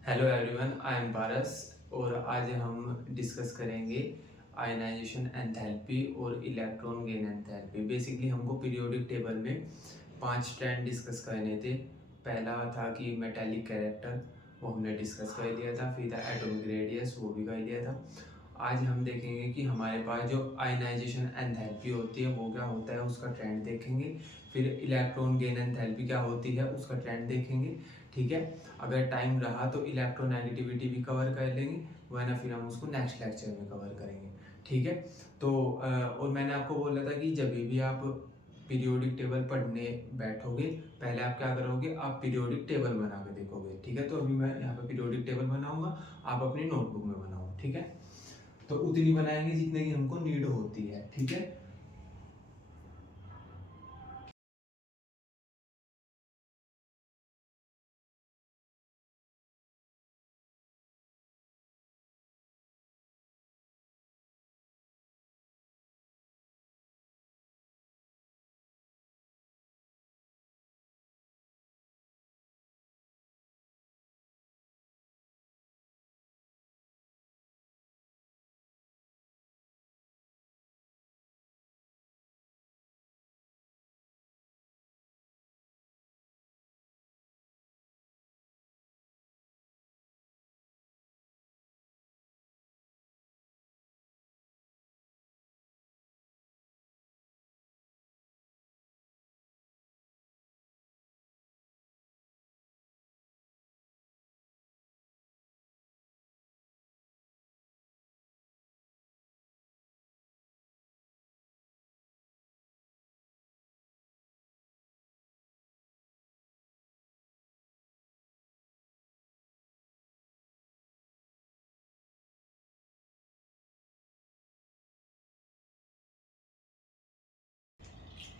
Hello everyone, I am पारस और आज हम डिस्कस करेंगे आयनाइजेशन एंथैल्पी और इलेक्ट्रॉन गेन एंथैल्पी। बेसिकली हमको पीरियोडिक टेबल में 5 ट्रेंड डिस्कस करने थे। पहला था कि मेटालिक कैरेक्टर, वो हमने डिस्कस कर लिया था। फिर था एटॉमिक रेडियस, वो भी कर लिया था। आज हम देखेंगे कि हमारे पास जो आयनाइजेशन एंथैल्पी होती है वो क्या होता है, उसका ट्रेंड देखेंगे। फिर इलेक्ट्रॉन गेन एंथैल्पी क्या होती है, उसका ट्रेंड देखेंगे। ठीक है, अगर टाइम रहा तो इलेक्ट्रोनेगेटिविटी भी कवर कर लेंगे, वरना फिर हम उसको नेक्स्ट लेक्चर में कवर करेंगे। ठीक है, तो और मैंने आपको बोला था कि जब भी आप पीरियोडिक टेबल पढ़ने बैठोगे, पहले आप क्या करोगे, आप पीरियोडिक टेबल बना के देखोगे। ठीक है, तो अभी मैं यहाँ पे पीरियोडिक टेबल बनाऊंगा, आप अपनी नोटबुक में बनाओ। ठीक है, तो उतनी बनाएंगे जितने की हमको नीड होती है। ठीक है,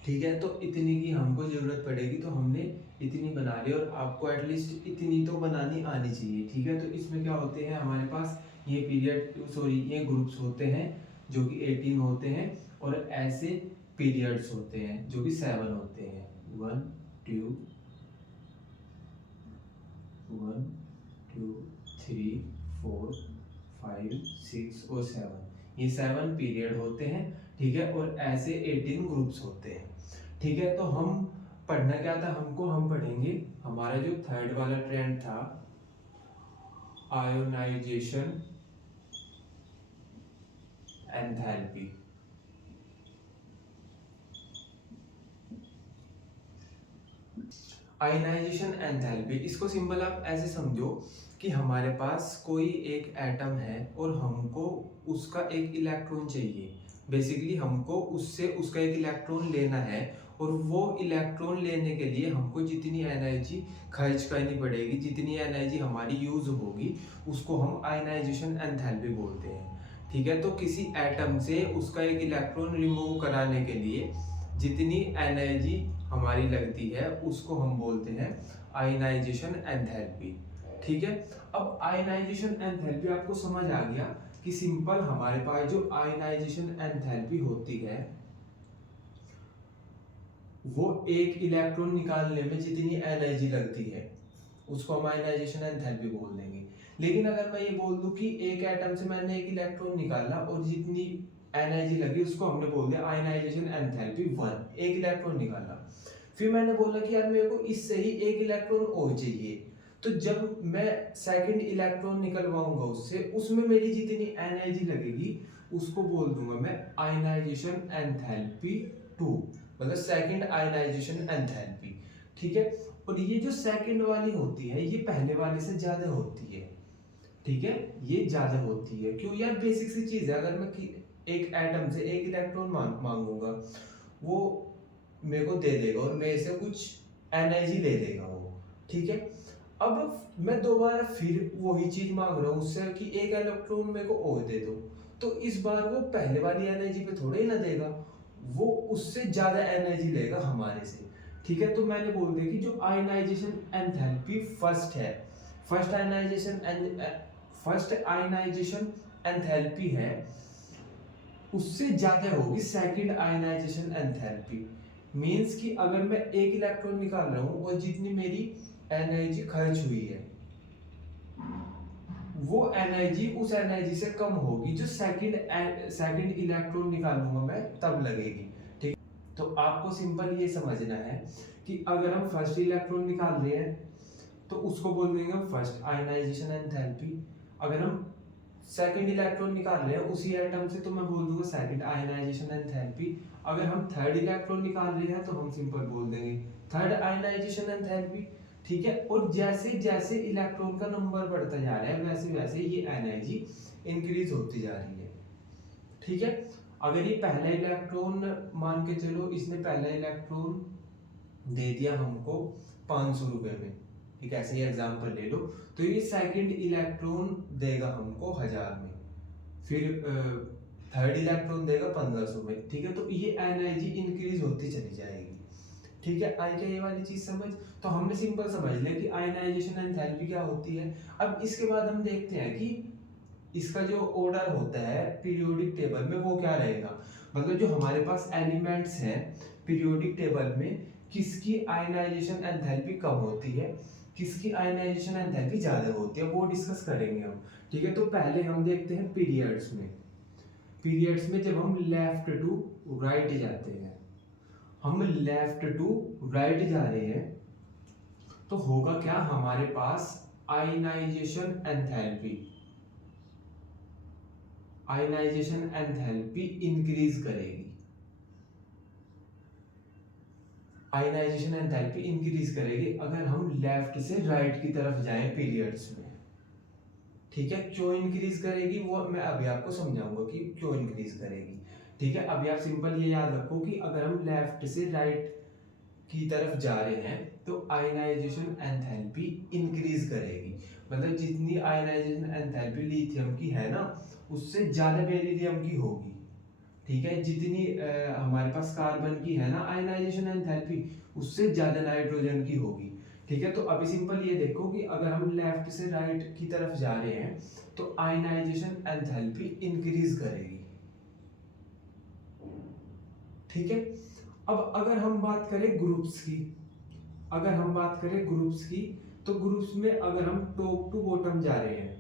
ठीक है, तो इतनी की हमको ज़रूरत पड़ेगी, तो हमने इतनी बना ली और आपको एटलीस्ट इतनी तो बनानी आनी चाहिए। ठीक है, तो इसमें क्या होते हैं हमारे पास, ये पीरियड सॉरी ये ग्रुप्स होते हैं जो कि 18 होते हैं, और ऐसे पीरियड्स होते हैं जो कि 7 होते हैं। 1 2 1 2 3 4 5 6 और 7, ये 7 पीरियड होते हैं। ठीक है, और ऐसे 18 ग्रुप्स होते हैं। ठीक है, तो हम पढ़ना क्या था हमको, हम पढ़ेंगे हमारा जो थर्ड वाला ट्रेंड था, आयोनाइजेशन एंथैल्पी। आयनाइजेशन एंथैल्पी, इसको सिंपल आप ऐसे समझो कि हमारे पास कोई एक एटम है और हमको उसका एक इलेक्ट्रॉन चाहिए। बेसिकली हमको उससे उसका एक इलेक्ट्रॉन लेना है, और वो इलेक्ट्रॉन लेने के लिए हमको जितनी एनर्जी खर्च करनी पड़ेगी, जितनी एनर्जी हमारी यूज होगी, उसको हम आयनाइजेशन एंथैल्पी बोलते हैं। ठीक है, तो किसी एटम से उसका एक इलेक्ट्रॉन रिमूव कराने के लिए जितनी एनर्जी हमारी लगती है उसको हम बोलते हैं आयनाइजेशन एंथैल्पी। ठीक है, अब आयनाइजेशन एंथैल्पी आपको समझ आ गया कि सिंपल हमारे पास जो आयनाइजेशन एंथैल्पी होती है वो एक इलेक्ट्रॉन निकालने में जितनी एनर्जी लगती है उसको हम आयनाइजेशन एंथैल्पी बोल देंगे। लेकिन अगर मैं ये बोल दूं कि एक एटम से मैंने एक इलेक्ट्रॉन निकाला और जितनी एनर्जी लगी उसको हमने बोल दिया आयनाइजेशन एंथैल्पी 1, एक इलेक्ट्रॉन निकाला। फिर मैंने बोला कि यार मेरे को इससे ही एक इलेक्ट्रॉन और चाहिए, तो जब मैं सेकंड इलेक्ट्रॉन निकलवाऊंगा उससे, उसमें मेरी जितनी एनर्जी लगेगी उसको बोल दूंगा मैं आयनाइजेशन एंथैल्पी 2, मतलब सेकंड आयनाइजेशन एंथैल्पी। ठीक है, और ये जो सेकंड वाली होती है ये पहले वाले से ज्यादा होती है। ठीक है, ये ज्यादा होती है क्यों यार, बेसिक सी चीज है। अगर मैं एक एटम से एक इलेक्ट्रॉन मांगूंगा, वो मेरे को दे देगा और मेरे से कुछ एनर्जी ले लेगा वो। ठीक है, अब मैं दोबारा फिर वही चीज मांग रहा हूँ उससे कि एक इलेक्ट्रॉन मेरे को और दे दो, तो इस बार वो पहले वाली एनर्जी पे थोड़े ही ना देगा, वो उससे ज्यादा एनर्जी लेगा हमारे से। ठीक है, तो मैंने बोल दिया कि जो ionization enthalpy first ionization enthalpy है उससे ज्यादा होगी सेकंड आयनाइजेशन एंथैल्पी। मींस कि अगर मैं एक इलेक्ट्रॉन निकाल रहा हूं और जितनी मेरी एनर्जी खर्च हुई है वो एनर्जी उस एनर्जी से कम होगी जो सेकंड इलेक्ट्रॉन निकालूंगा मैं तब लगेगी। ठीक, तो आपको सिंपल ये समझना है कि अगर हम फर्स्ट इलेक्ट्रॉन निकाल रहे हैं तो उसको बोल देंगे हम फर्स्ट आयनाइजेशन एंथैल्पी। अगर हम सेकंड इलेक्ट्रॉन निकाल रहे हैं उसी एटम से तो मैं बोल दूंगा सेकंड आयनाइजेशन एंथैल्पी। अगर हम थर्ड इलेक्ट्रॉन निकाल रहे हैं तो हम सिंपल बोल देंगे थर्ड आयनाइजेशन एंथैल्पी। ठीक है, और जैसे जैसे इलेक्ट्रॉन का नंबर बढ़ता जा रहा है वैसे वैसे ये एनर्जी इंक्रीज होती जा रही है। ठीक है, अगर ये पहला इलेक्ट्रॉन मान के चलो इसने पहला इलेक्ट्रॉन दे दिया हमको 500 रुपए में, एक ऐसे ही एग्जांपल ले लो, तो ये सेकंड इलेक्ट्रॉन देगा हमको 1000 में, फिर थर्ड इलेक्ट्रॉन देगा 1500 में। ठीक है, तो ये एनर्जी इंक्रीज होती चली जाएगी। ठीक है, आई क्या ये वाली चीज समझ? तो हमने सिंपल समझ लिया कि आयनाइजेशन एंथैल्पी क्या होती है। अब इसके बाद हम देखते हैं कि इसका जो ऑर्डर होता है पीरियोडिक टेबल में वो क्या रहेगा। मतलब जो हमारे पास एलिमेंट्स हैं पीरियोडिक टेबल में, किसकी आयनाइजेशन एंथैल्पी कम होती है, किसकी आयनाइजेशन एंथैल्पी ज्यादा होती है, वो डिस्कस करेंगे हम। ठीक है, तो पहले हम देखते हैं पीरियड्स में। पीरियड्स में जब हम लेफ्ट टू राइट जाते हैं, हम लेफ्ट टू राइट जा रहे हैं तो होगा क्या हमारे पास ionization enthalpy, ionization enthalpy increase करेगी, आयनाइजेशन एंथैल्पी इंक्रीज करेगी अगर हम लेफ्ट से राइट की तरफ जाएं पीरियड्स में। ठीक है, क्यों इंक्रीज करेगी वो मैं अभी आपको समझाऊंगा कि क्यों इंक्रीज करेगी। ठीक है, अभी आप सिंपल ये याद रखो कि अगर हम लेफ्ट से राइट की तरफ जा रहे हैं तो आयनाइजेशन एंथैल्पी इंक्रीज करेगी। मतलब जितनी आयनाइजेशन एंथैल्पी लिथियम की है ना उससे ज्यादा बेरिलियम की होगी। ठीक है, जितनी हमारे पास कार्बन की है ना आयनाइजेशन एंथैल्पी उससे ज्यादा नाइट्रोजन की होगी। ठीक है, तो अभी सिंपल ये देखो कि अगर हम लेफ्ट से राइट की तरफ जा रहे हैं तो आयनाइजेशन एंथैल्पी इंक्रीज करेगी। ठीक है, अब अगर हम बात करें ग्रुप्स की, अगर हम बात करें ग्रुप्स की तो ग्रुप्स में अगर हम टॉप टू बॉटम जा रहे हैं,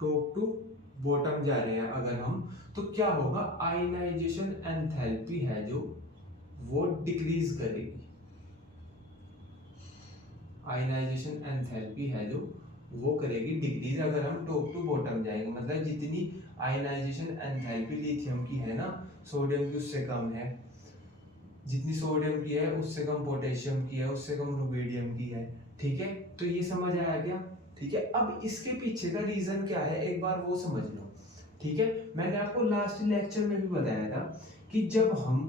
टॉप टू बॉटम जा रहे हैं अगर हम, तो क्या होगा आयनाइजेशन एंथैल्पी है जो वो डिक्रीज करेगी, आयनाइजेशन एंथैल्पी है जो वो करेगी डिक्रीज अगर हम टॉप टू बॉटम जाएंगे। मतलब जितनी आयनाइजेशन एंथैल्पी लिथियम की है ना सोडियम की उससे कम है, जितनी सोडियम की है उससे कम पोटेशियम की है, उससे कम रुबिडियम की है। ठीक है, तो ये समझ आया क्या? ठीक है, अब इसके पीछे का रीजन क्या है एक बार वो समझ लो। ठीक है, मैंने आपको लास्ट लेक्चर में भी बताया था कि जब हम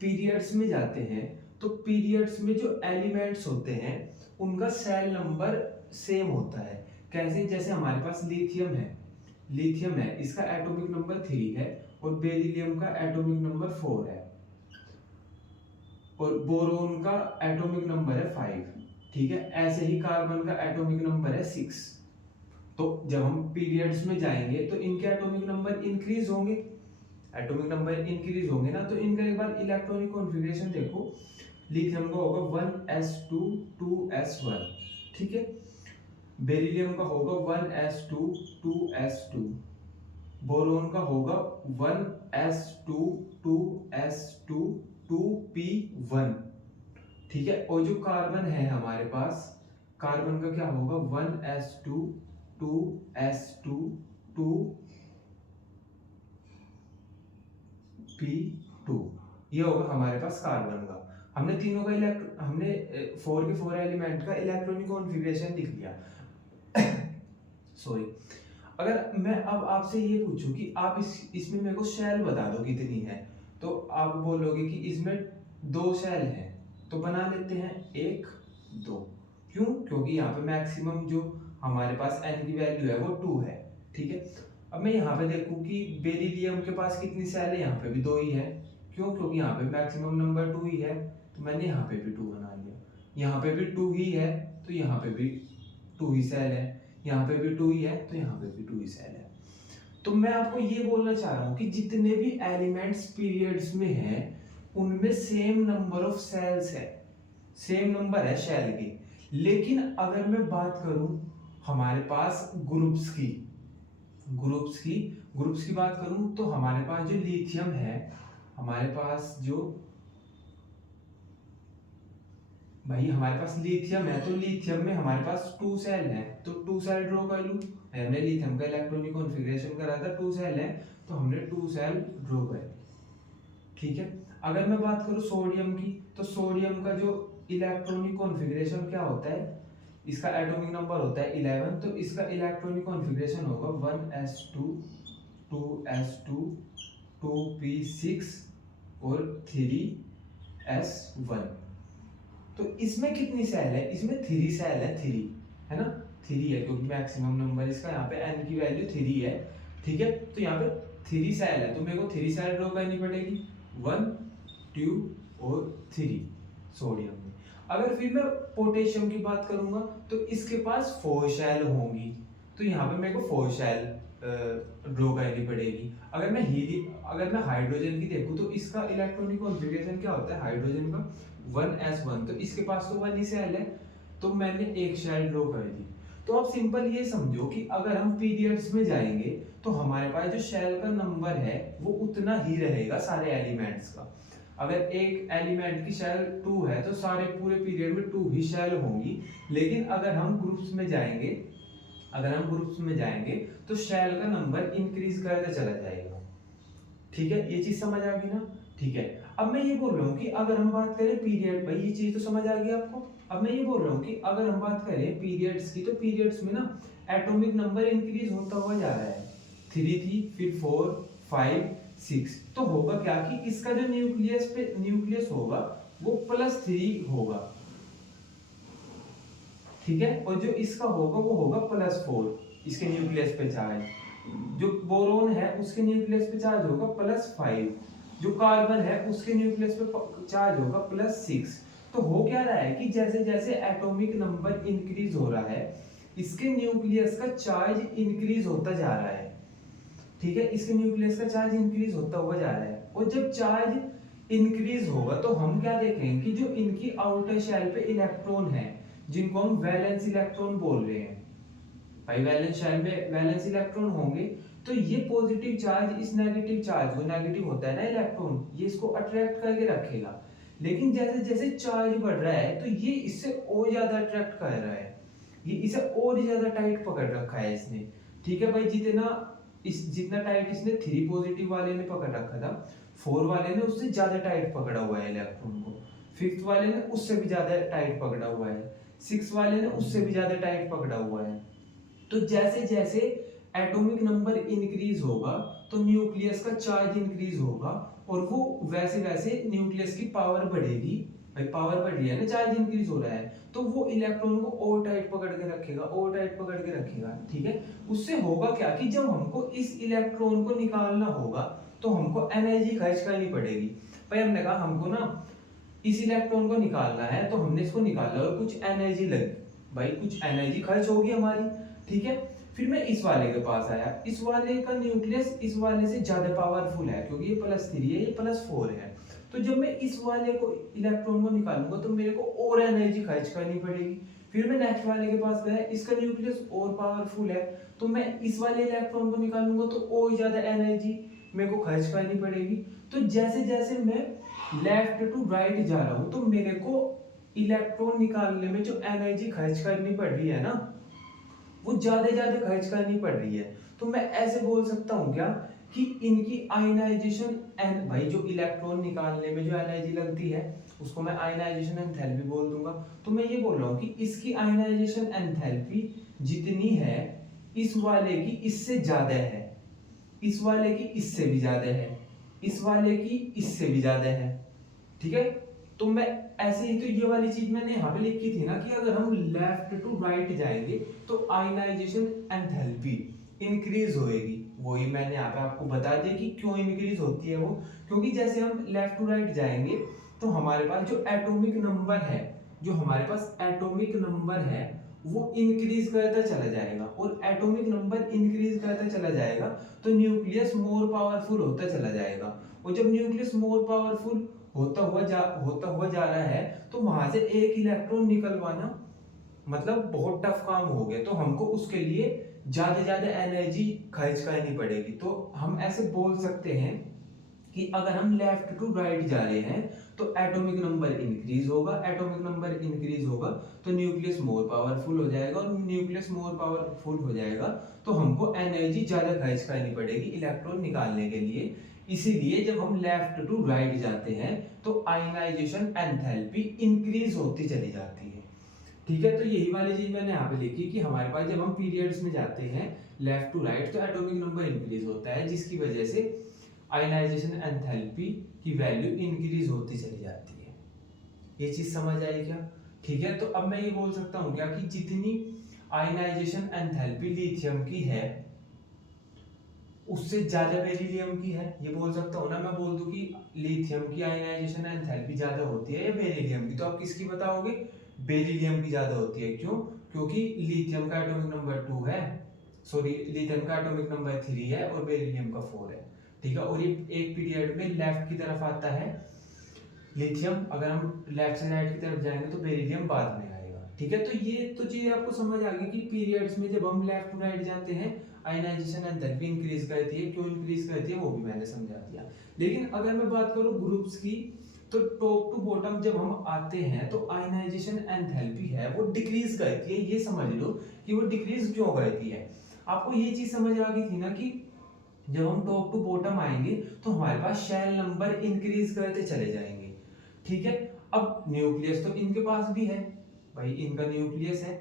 पीरियड्स में जाते हैं तो पीरियड्स में जो एलिमेंट्स होते हैं उनका सेल नंबर सेम होता है। कैसे? जैसे हमारे पास लिथियम है, लिथियम है इसका एटॉमिक नंबर 3 है और बेरिलियम का एटॉमिक नंबर 4 है और बोरोन का एटॉमिक नंबर है 5। ठीक है, ऐसे ही कार्बन का एटॉमिक नंबर है 6। तो जब हम पीरियड्स में जाएंगे तो इनके एटॉमिक नंबर इंक्रीज होंगे, एटॉमिक नंबर इंक्रीज होंगे ना, तो इनका एक बार इलेक्ट्रॉनिक कॉन्फ़िगरेशन देखो। लिथियम का होगा 1s2 2s1। ठीक है, बेरिलियम का होगा 1s2 2s2, बोरोन का होगा 1s2 2s2 2p1। ठीक है, और जो कार्बन है हमारे पास, कार्बन का क्या होगा 1s2 2s2 2p2। ये होगा हमारे पास कार्बन का। हमने तीनों का हमने 4 के 4 एलिमेंट का इलेक्ट्रॉनिक कॉन्फ़िगरेशन लिख लिया। सॉरी, अगर मैं अब आपसे ये पूछूं कि आप इसमें मेरे को शेल बता दो कितनी है, तो आप बोलोगे कि इसमें 2 शेल हैं, तो बना लेते हैं 1 2। क्यों? क्योंकि यहाँ पे मैक्सिमम जो हमारे पास n की वैल्यू है वो 2 है। ठीक है, अब मैं यहाँ पे देखूं कि बेरिलियम के पास कितनी सेल है, यहाँ पे भी 2 ही है। क्यों? क्योंकि यहाँ पे मैक्सिमम नंबर 2 ही है, तो मैंने यहाँ पे भी 2 बना लिया। यहाँ पे भी 2 ही है तो यहाँ पे भी 2 ही सेल है, यहाँ पे भी 2 ही है तो यहाँ पे भी 2 ही सेल है। तो मैं आपको ये बोलना चाह रहा हूँ कि जितने भी एलिमेंट्स पीरियड्स में हैं उनमें सेम नंबर ऑफ सेल्स है, सेम नंबर है शेल की। लेकिन अगर मैं बात करूं हमारे पास ग्रुप्स की बात करूं तो हमारे पास जो लिथियम है, हमारे पास जो भाई हमारे पास लिथियम है, तो लिथियम में हमारे पास 2 सेल है, तो 2 सेल ड्रॉ कर लूं। हमने लिथियम का इलेक्ट्रॉनिक कॉन्फ़िगरेशन करा था, 2 सेल है, तो हमने 2 सेल ड्रॉ करे। ठीक है। अगर मैं बात करूं सोडियम की, तो सोडियम का जो इलेक्ट्रॉनिक कॉन्फ़िगरेशन क्या होता है, इसका एटॉमिक नंबर होता है 11, तो इसका इलेक्ट्रॉनिक कॉन्फ़िगरेशन होगा 1s2 2s2 2p6 और 3s1। तो इसमें कितनी सेल है, इसमें 3 सेल है, 3 है ना, 3 है, क्योंकि मैक्सिमम नंबर इसका यहाँ पे n की वैल्यू 3 है। ठीक है, तो यहाँ पे 3 सेल है, तो मेरे को 3 सेल ड्रॉ करनी पड़ेगी, 1 2 और 3 सोडियम में। अगर फिर मैं पोटेशियम की बात करूंगा तो इसके पास 4 सेल होंगी, तो यहाँ पे मेरे को 4 सेल ड्रॉ करनी पड़ेगी। अगर मैं हाइड्रोजन की देखूं तो इसका इलेक्ट्रॉनिक कॉन्फ़िगरेशन क्या होता है हाइड्रोजन का, 1s1, तो इसके पास तो 1 ही सेल है, तो मैंने एक सेल ड्रॉ कर दी। तो आप सिंपल ये समझो कि अगर हम पीरियड्स में जाएंगे तो हमारे पास जो सेल का नंबर है वो उतना ही रहेगा सारे एलिमेंट्स का। अगर एक एलिमेंट की सेल 2 है तो सारे पूरे पीरियड में 2 ही सेल होंगी, लेकिन अगर हम ग्रुप्स में जाएंगे तो सेल का नंबर इंक्रीज करता चला जाएगा। ठीक है, ये चीज समझ आ गई ना। ठीक है, अब मैं ये बोल रहा हूँ कि अगर हम बात करें पीरियड, भाई ये चीज तो समझ आ गई आपको। अब मैं ये बोल रहा हूँ कि अगर हम बात करें पीरियड्स की, तो पीरियड्स में ना एटॉमिक नंबर इंक्रीज होता हुआ जा रहा है, 3 थी, फिर 4 5 6, तो होगा क्या कि इसका जो न्यूक्लियस होगा वो +3 होगा। ठीक है, और जो इसका होगा वो होगा +4, इसके न्यूक्लियस पे चार्ज। जो बोरोन है उसके न्यूक्लियस पे चार्ज होगा +5, जो कार्बन है उसके न्यूक्लियस पे चार्ज होगा +6। तो हो क्या रहा है कि जैसे जैसे एटॉमिक नंबर इंक्रीज हो रहा है, इसके न्यूक्लियस का चार्ज इंक्रीज होता जा रहा है। ठीक है, इसके न्यूक्लियस का चार्ज इंक्रीज होता हुआ जा रहा है, और जब चार्ज इंक्रीज होगा तो हम क्या देखेंगे कि जो इनकी आउटर शेल पे इलेक्ट्रॉन है, जिनको हम वैलेंस इलेक्ट्रॉन बोल रहे हैं, भाई वैलेंस शेल में वैलेंस इलेक्ट्रॉन होंगे, तो ये पॉजिटिव चार्ज इस नेगेटिव चार्ज, वो नेगेटिव होता है ना इलेक्ट्रॉन, ये इसको अट्रैक्ट करके रखेगा। लेकिन जैसे जैसे चार्ज बढ़ रहा है तो ये इससे और ज्यादा अट्रैक्ट कर रहा है, ये इसे और ज्यादा टाइट पकड़ रखा है इसने। ठीक है भाई, जितना टाइट इसने 3 पॉजिटिव वाले ने पकड़ रखा था, 4 वाले ने उससे ज्यादा टाइट पकड़ा हुआ है इलेक्ट्रॉन को, 5th वाले ने उससे भी ज्यादा टाइट पकड़ा हुआ है, 6 वाले ने उससे भी ज्यादा टाइट पकड़ा हुआ है। तो जैसे जैसे एटॉमिक नंबर इंक्रीज होगा तो न्यूक्लियस का चार्ज इंक्रीज होगा, और वो वैसे वैसे न्यूक्लियस की पावर बढ़ेगी। भाई पावर बढ़ रही है ना, चार्ज इंक्रीज हो रहा है, तो वो इलेक्ट्रॉन को और टाइट पकड़ के रखेगा। ठीक है, उससे होगा क्या कि जब हमको इस इलेक्ट्रॉन को निकालना होगा तो हमको एनर्जी खर्च करनी पड़ेगी। भाई हमने कहा हमको ना इस इलेक्ट्रॉन को निकालना है, तो हमने इसको निकाला और कुछ एनर्जी लगी, भाई कुछ एनर्जी खर्च होगी हमारी। ठीक है, फिर मैं इस वाले के पास आया, इस वाले का न्यूक्लियस इस वाले से ज्यादा पावरफुल है, क्योंकि ये +3 है, ये +4 है। तो जब मैं इस वाले को इलेक्ट्रॉन को निकालूंगा तो मेरे को और एनर्जी खर्च करनी पड़ेगी। फिर मैं नेक्स्ट वाले के पास गया, इसका न्यूक्लियस और पावरफुल है, तो मैं इस वाले इलेक्ट्रॉन को निकालूंगा तो और ज्यादा एनर्जी मेरे को खर्च करनी पड़ेगी। तो जैसे जैसे मैं लेफ्ट टू राइट जा रहा हूं, तो मेरे को इलेक्ट्रॉन निकालने में जो एनर्जी खर्च करनी पड़ रही है ना, वो ज्यादा खर्च करनी पड़ रही है। तो मैं ऐसे बोल सकता हूँ क्या कि इनकी आयनाइजेशन, भाई जो इलेक्ट्रॉन निकालने में जो एनर्जी लगती है उसको मैं आयनाइजेशन एंथैल्पी बोल दूंगा। तो मैं ये बोल रहा हूँ कि इसकी आयनाइजेशन एंथैल्पी जितनी है इस वाले की इससे ज्यादा है, इस वाले की इससे भी ज्यादा है, इस वाले की इससे भी ज्यादा है। ठीक है, तो मैं ऐसे ही, तो ये वाली चीज मैंने यहाँ पे लिखी थी ना कि अगर हम लेफ्ट टू राइट जाएंगे तो आयनाइजेशन एंथैल्पी इंक्रीज होएगी। वही मैंने यहाँ पे आपको बता दिया कि क्यों इंक्रीज होती है वो, क्योंकि जैसे हम लेफ्ट टू राइट जाएंगे तो हमारे पास जो एटॉमिक नंबर है वो इंक्रीज करता चला जाएगा, और एटॉमिक नंबर इंक्रीज करता चला जाएगा तो न्यूक्लियस मोर पावरफुल होता चला जाएगा। और जब न्यूक्लियस मोर पावरफुल होता हुआ जा रहा है तो वहां से एक इलेक्ट्रॉन निकलवाना मतलब बहुत टफ काम हो गया, तो हमको उसके लिए ज्यादा एनर्जी खर्च करनी पड़ेगी। तो हम ऐसे बोल सकते हैं कि अगर हम लेफ्ट टू राइट जा रहे हैं तो एटॉमिक नंबर इंक्रीज होगा, एटॉमिक नंबर इंक्रीज होगा तो न्यूक्लियस मोर पावरफुल हो जाएगा, और न्यूक्लियस मोर पावरफुल हो जाएगा तो हमको एनर्जी ज्यादा खर्च करनी पड़ेगी इलेक्ट्रॉन निकालने के लिए। इसीलिए जब हम लेफ्ट टू राइट जाते हैं तो आयनाइजेशन एंथैल्पी इंक्रीज होती चली जाती है। ठीक है, तो यही वाली चीज मैंने यहाँ पे लिखी कि हमारे पास जब हम पीरियड्स में जाते हैं लेफ्ट टू राइट तो एटॉमिक नंबर इंक्रीज होता है, जिसकी वजह से आयनाइजेशन एंथैल्पी की वैल्यू इंक्रीज होती चली जाती है। ये चीज समझ आई क्या? ठीक है, तो अब मैं ये बोल सकता हूँ क्या कि जितनी आयनाइजेशन एंथैल्पी लिथियम की है उससे ज्यादा बेरिलियम की है, ये बोल सकता हूँ ना। मैं बोल दूं कि लिथियम की आयनाइजेशन एंथैल्पी ज्यादा होती है या बेरिलियम की, तो आप किसकी बताओगे? बेरिलियम की ज्यादा होती है। क्यों? क्योंकि लिथियम का एटॉमिक नंबर 2 है, सॉरी लिथियम का एटॉमिक नंबर 3 है और बेरिलियम का 4 है। ठीक है, और ये एक पीरियड में लेफ्ट की तरफ आता है लिथियम, अगर हम लेफ्ट से राइट की तरफ जाएंगे तो बेरिलियम बाद में आएगा। ठीक है, तो ये तो चीज आपको समझ आ गई कि पीरियड्स में जब हम लेफ्ट टू राइट जाते हैं आयनाइजेशन एंथैल्पी इंक्रीज करती है। क्यों इंक्रीज करती है वो भी मैंने समझा दिया। लेकिन अगर मैं बात करूं ग्रुप्स की, तो टॉप टू बॉटम जब हम आते हैं तो आयनाइजेशन एंथैल्पी है वो डिक्रीज करती है। ये समझ लो कि वो डिक्रीज क्यों करती है। आपको ये चीज समझ आ गई थी ना कि जब हम टॉप टू बॉटम आएंगे तो हमारे पास शेल नंबर इंक्रीज करते चले जाएंगे। ठीक है, अब न्यूक्लियस तो इनके पास भी है, भाई इनका न्यूक्लियस है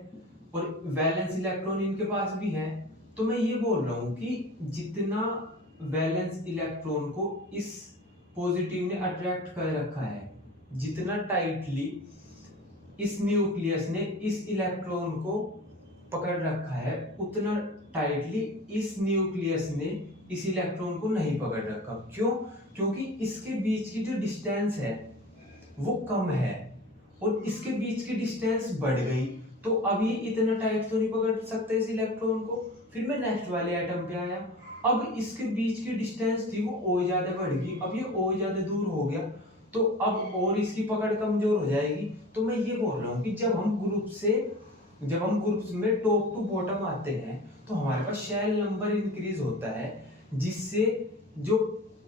और वैलेंस इलेक्ट्रॉन इनके पास भी है। तो मैं ये बोल रहा हूं कि जितना वैलेंस इलेक्ट्रॉन को इस पॉजिटिव ने अट्रैक्ट कर रखा है, जितना टाइटली इस न्यूक्लियस ने इस इलेक्ट्रॉन को पकड़ रखा है, उतना टाइटली इस न्यूक्लियस ने इस इलेक्ट्रॉन को नहीं पकड़ रखा। क्यों? क्योंकि इसके बीच की जो डिस्टेंस है वो कम है और इसके बीच की डिस्टेंस बढ़ गई, तो अब ये इतना टाइट तो नहीं पकड़ सकते इस इलेक्ट्रॉन को। फिर मैं नेक्स्ट वाले एटम पे आया, अब इसके बीच की डिस्टेंस थी वो और ज्यादा बढ़ गई, अब ये और ज्यादा दूर हो गया, तो अब और इसकी पकड़ कमजोर हो जाएगी। तो मैं ये बोल रहा हूँ कि जब हम ग्रुप्स में टॉप टू बॉटम आते हैं तो हमारे पास शेल नंबर इंक्रीज होता है, जिससे जो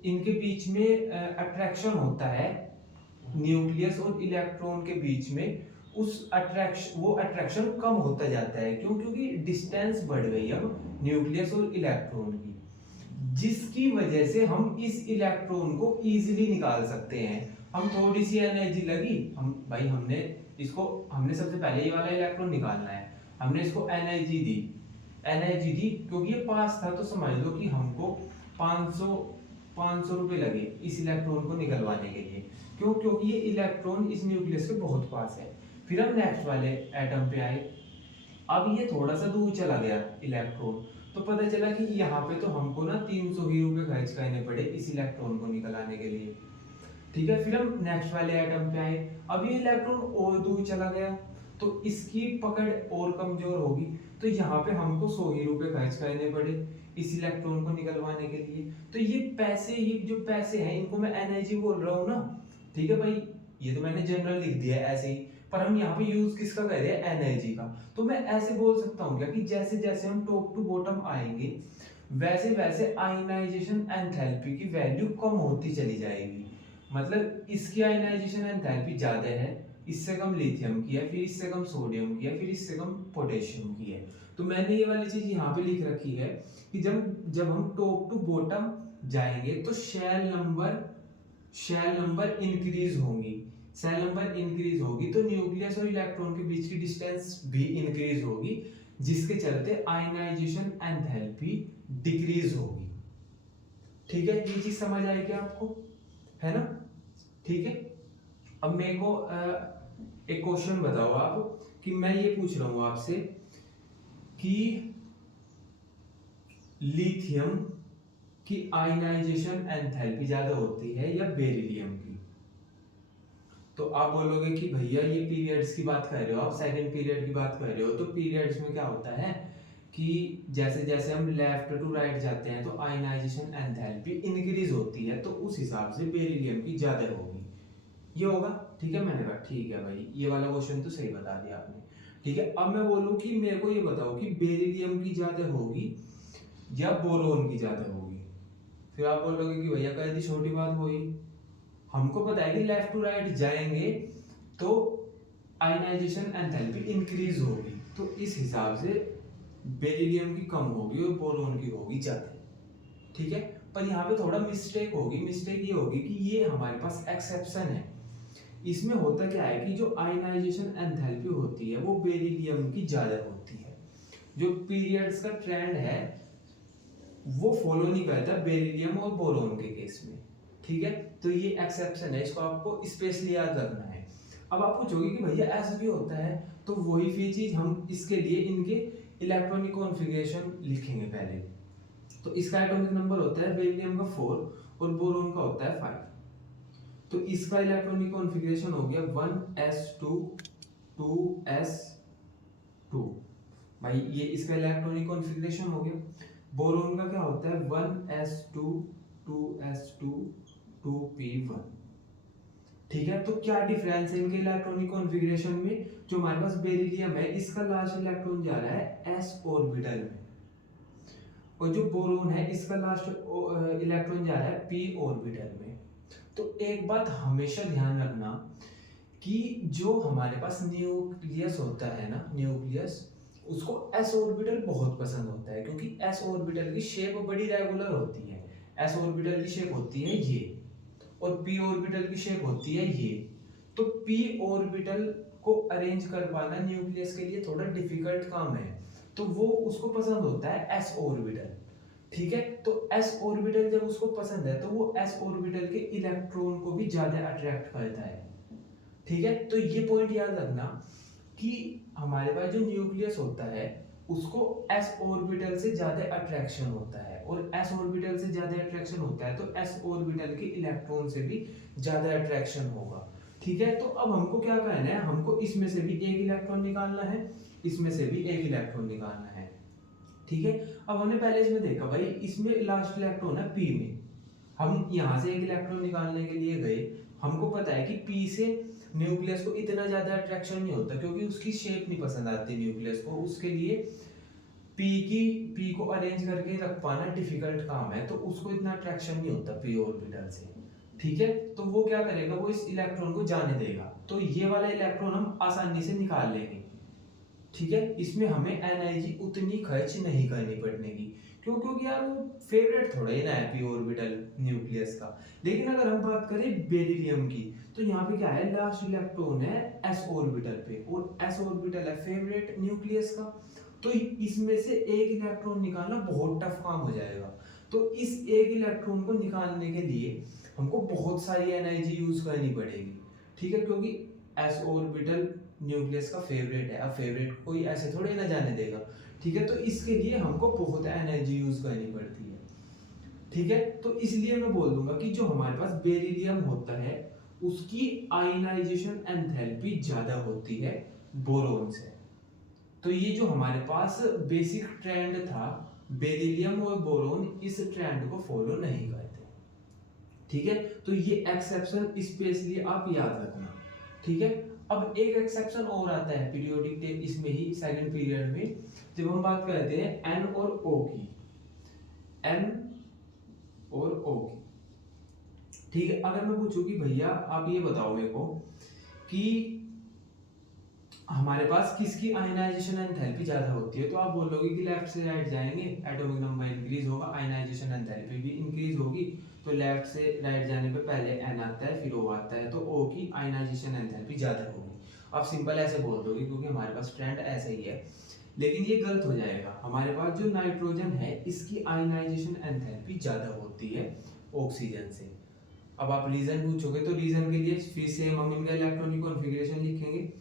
इनके बीच में अट्रैक्शन होता है न्यूक्लियस और इलेक्ट्रॉन के बीच में, वो अट्रैक्शन कम होता जाता है। क्यों? क्योंकि डिस्टेंस बढ़ गई अब न्यूक्लियस और इलेक्ट्रॉन की, जिसकी वजह से हम इस इलेक्ट्रॉन को इजीली निकाल सकते हैं। हम थोड़ी सी एनर्जी लगी, हमने सबसे पहले ये वाला इलेक्ट्रॉन निकालना है, हमने इसको एनर्जी दी क्योंकि ये पास था, तो समझ लो कि हमको 500 रुपए लगे इस इलेक्ट्रॉन को निकलवाने के लिए। क्यों? क्योंकि ये इलेक्ट्रॉन इस न्यूक्लियस के बहुत पास है। फिर हम नेक्स्ट वाले एटम पे आए, अब ये थोड़ा सा दूर चला गया इलेक्ट्रॉन, तो पता चला कि यहाँ पे तो हमको ना 300 ही रुपए खर्च करने पड़े इस इलेक्ट्रॉन को निकलाने के लिए। ठीक है, फिर हम नेक्स्ट वाले एटम पे आए, अब ये इलेक्ट्रॉन और दूर चला गया तो इसकी पकड़ और कमजोर होगी, तो यहाँ पे हमको 100 ही रुपए खर्च करने पड़े इस इलेक्ट्रॉन को निकलवाने के लिए। तो ये जो पैसे हैं इनको मैं एनर्जी बोल रहा हूँ ना। ठीक है भाई, ये तो मैंने जनरल लिख दिया है ऐसे ही, पर हम यहाँ पे यूज किसका कर रहे हैं? एनर्जी का। तो मैं ऐसे बोल सकता हूँ क्या कि जैसे जैसे हम टॉप टू बॉटम आएंगे वैसे वैसे आयनाइजेशन एंथैल्पी की वैल्यू कम होती चली जाएगी। मतलब इसकी आयनाइजेशन एंथैल्पी ज्यादा है, इससे कम लिथियम की है, फिर इससे कम सोडियम की है, फिर इससे कम पोटेशियम की है। तो मैंने ये वाली चीज यहाँ पे लिख रखी है कि जब हम टॉप टू बॉटम जाएंगे तो शेल नंबर इंक्रीज होंगी, सेल नंबर इंक्रीज होगी तो न्यूक्लियस और इलेक्ट्रॉन के बीच की डिस्टेंस भी इंक्रीज होगी, जिसके चलते आयनाइजेशन एंथैल्पी डिक्रीज होगी। ठीक है, ये चीज समझ आएगी आपको, है ना? ठीक है, अब मेरे को एक क्वेश्चन बताओ आप कि मैं ये पूछ रहा हूं आपसे कि लिथियम की आयनाइजेशन एंथैल्पी ज्यादा होती है या बेरिलियम की? तो आप बोलोगे कि भैया ये पीरियड्स की बात कर रहे हो, आप सेकंड पीरियड की बात कर रहे हो, तो पीरियड्स में क्या होता है कि जैसे जैसे हम लेफ्ट टू राइट जाते हैं तो आयनाइजेशन एंथैल्पी इंक्रीज होती है, तो उस हिसाब से बेरिलियम की ज्यादा होगी, ये होगा। ठीक है, मैंने कहा ठीक है भाई, ये वाला क्वेश्चन तो सही बता दिया आपने। ठीक है, अब मैं बोलूं कि मेरे को ये बताओ कि बेरिलियम की ज्यादा होगी या बोरोन की ज्यादा होगी, फिर आप बोलोगे कि भैया कह दी छोटी बात हुई। हमको पता है कि लेफ्ट टू राइट जाएंगे तो आयनाइजेशन एंथैल्पी इंक्रीज होगी, तो इस हिसाब से बेरिलियम की कम होगी और बोरोन की होगी ज्यादा। ठीक है, पर यहाँ पे थोड़ा मिस्टेक होगी। मिस्टेक ये होगी कि ये हमारे पास एक्सेप्शन है। इसमें होता क्या है कि जो आयनाइजेशन एंथैल्पी होती है वो बेरिलियम की ज्यादा होती है। जो पीरियड्स का ट्रेंड है वो फॉलो नहीं करता बेरिलियम और बोरोन के केस में। ठीक है, तो ये एक्सेप्शन है, इसको आपको स्पेशली याद रखना है। अब आप पूछोगे कि भैया ऐसा क्यों होता है, तो वही फिर चीज हम इसके लिए इनके इलेक्ट्रॉनिक कॉन्फ़िगरेशन लिखेंगे पहले। तो इसका एटॉमिक नंबर होता है बेरिलियम का 4 और बोरोन का होता है 5। तो इसका इलेक्ट्रॉनिक कॉन्फ़िगरेशन हो गया 1s2 2s2। भाई ये इसका इलेक्ट्रॉनिक कॉन्फ़िगरेशन हो गया। बोरोन का क्या होता है 1s2 2s2 2p1। ठीक है, तो क्या डिफरेंस है इनके इलेक्ट्रॉनिक कॉन्फ़िगरेशन में। जो हमारे पास बेरिलियम है इसका लास्ट इलेक्ट्रॉन जा रहा है s ऑर्बिटल में, और जो बोरोन है इसका लास्ट इलेक्ट्रॉन जा रहा है p ऑर्बिटल में। तो एक बात हमेशा ध्यान रखना कि जो हमारे पास न्यूक्लियस होता है ना, न्यूक्लियस, उसको s ऑर्बिटल बहुत पसंद होता है, क्योंकि s ऑर्बिटल की शेप बड़ी रेगुलर होती है। s ऑर्बिटल की शेप होती है ये, और p ऑर्बिटल की शेप होती है ये। तो p ऑर्बिटल को अरेंज कर पाना न्यूक्लियस के लिए थोड़ा डिफिकल्ट काम है, तो वो उसको पसंद होता है s ऑर्बिटल। ठीक है, तो s ऑर्बिटल जब उसको पसंद है तो वो s ऑर्बिटल के इलेक्ट्रॉन को भी ज्यादा अट्रैक्ट करता है। ठीक है, तो ये पॉइंट याद रखना कि हमारे पास जो न्यूक्लियस होता है उसको s ऑर्बिटल से ज्यादा अट्रैक्शन होता है, और s ऑर्बिटल से ज्यादा अट्रैक्शन होता है तो s ऑर्बिटल के इलेक्ट्रॉन से भी ज्यादा अट्रैक्शन होगा। ठीक है, तो अब हमको क्या करना है, हमको इसमें से भी एक इलेक्ट्रॉन निकालना है, इसमें से भी एक इलेक्ट्रॉन निकालना है। ठीक है, अब हमने पहले इसमें देखा भाई इसमें लास्ट इलेक्ट्रॉन है p में, हम यहाँ से एक इलेक्ट्रॉन निकालने के लिए गए, हमको पता है कि p से न्यूक्लियस को इतना ज्यादा अट्रैक्शन नहीं होता, क्योंकि उसकी शेप नहीं पसंद आती न्यूक्लियस को, उसके लिए p को अरेंज करके रख पाना डिफिकल्ट काम है, तो उसको इतना अट्रैक्शन नहीं होता p ऑर्बिटल से। ठीक है, तो वो क्या करेगा, वो इस इलेक्ट्रॉन को जाने देगा, तो ये वाला इलेक्ट्रॉन हम आसानी से निकाल लेंगे। ठीक है, इसमें हमें एनर्जी उतनी खर्च नहीं करनी पड़ेगी, क्यों, क्योंकि यार वो फेवरेट थोड़ा ही ना है p ऑर्बिटल न्यूक्लियस का। लेकिन अगर हम बात करें बेरिलियम की, तो यहाँ पे क्या है, लास्ट इलेक्ट्रॉन है s ऑर्बिटल पे, और s ऑर्बिटल है फेवरेट न्यूक्लियस का, तो इसमें से एक इलेक्ट्रॉन निकालना बहुत टफ काम हो जाएगा। तो इस एक इलेक्ट्रॉन को निकालने के लिए हमको बहुत सारी एनर्जी यूज करनी पड़ेगी। ठीक है, क्योंकि s ऑर्बिटल न्यूक्लियस का फेवरेट है, अब फेवरेट कोई ऐसे थोड़े ना जाने देगा। ठीक है, तो इसके लिए हमको बहुत एनर्जी यूज करनी पड़ती है। ठीक है, तो इसलिए मैं बोल दूंगा कि जो हमारे पास बेरिलियम होता है उसकी आयनाइजेशन एंथैल्पी ज्यादा होती है बोरोन से। तो ये जो हमारे पास बेसिक ट्रेंड था, बेरिलियम और बोरोन इस ट्रेंड को फॉलो नहीं करते। ठीक है, तो ये एक्सेप्शन स्पेशली आप याद रखना। ठीक है, अब एक एक्सेप्शन और आता है पीरियोडिक टेबल, इसमें ही सेकंड पीरियड में, जब हम बात करते हैं एन और ओ की, एन और ओ की। ठीक है, अगर मैं पूछूं कि भैया आप ये बताओ मेरे को कि हमारे पास किसकी आयनाइजेशन एंथैल्पी ज्यादा होती है, तो आप बोलोगे कि लेफ्ट से राइट जाएंगे एटॉमिक नंबर इंक्रीज होगा, आयनाइजेशन एंथैल्पी भी इंक्रीज होगी, तो लेफ्ट से राइट जाने पे पहले एन आता है फिर ओ आता है, तो ओ की आयनाइजेशन एंथैल्पी ज्यादा होगी। आप सिंपल ऐसे बोल दोगे क्योंकि हमारे पास ट्रेंड ऐसे ही है, लेकिन ये गलत हो जाएगा। हमारे पास जो नाइट्रोजन है इसकी आयनाइजेशन एंथैल्पी ज्यादा होती है ऑक्सीजन से। अब आप रीजन पूछोगे तो रीजन के लिए फिर से हम इनका इलेक्ट्रॉनिक कॉन्फ़िगरेशन लिखेंगे।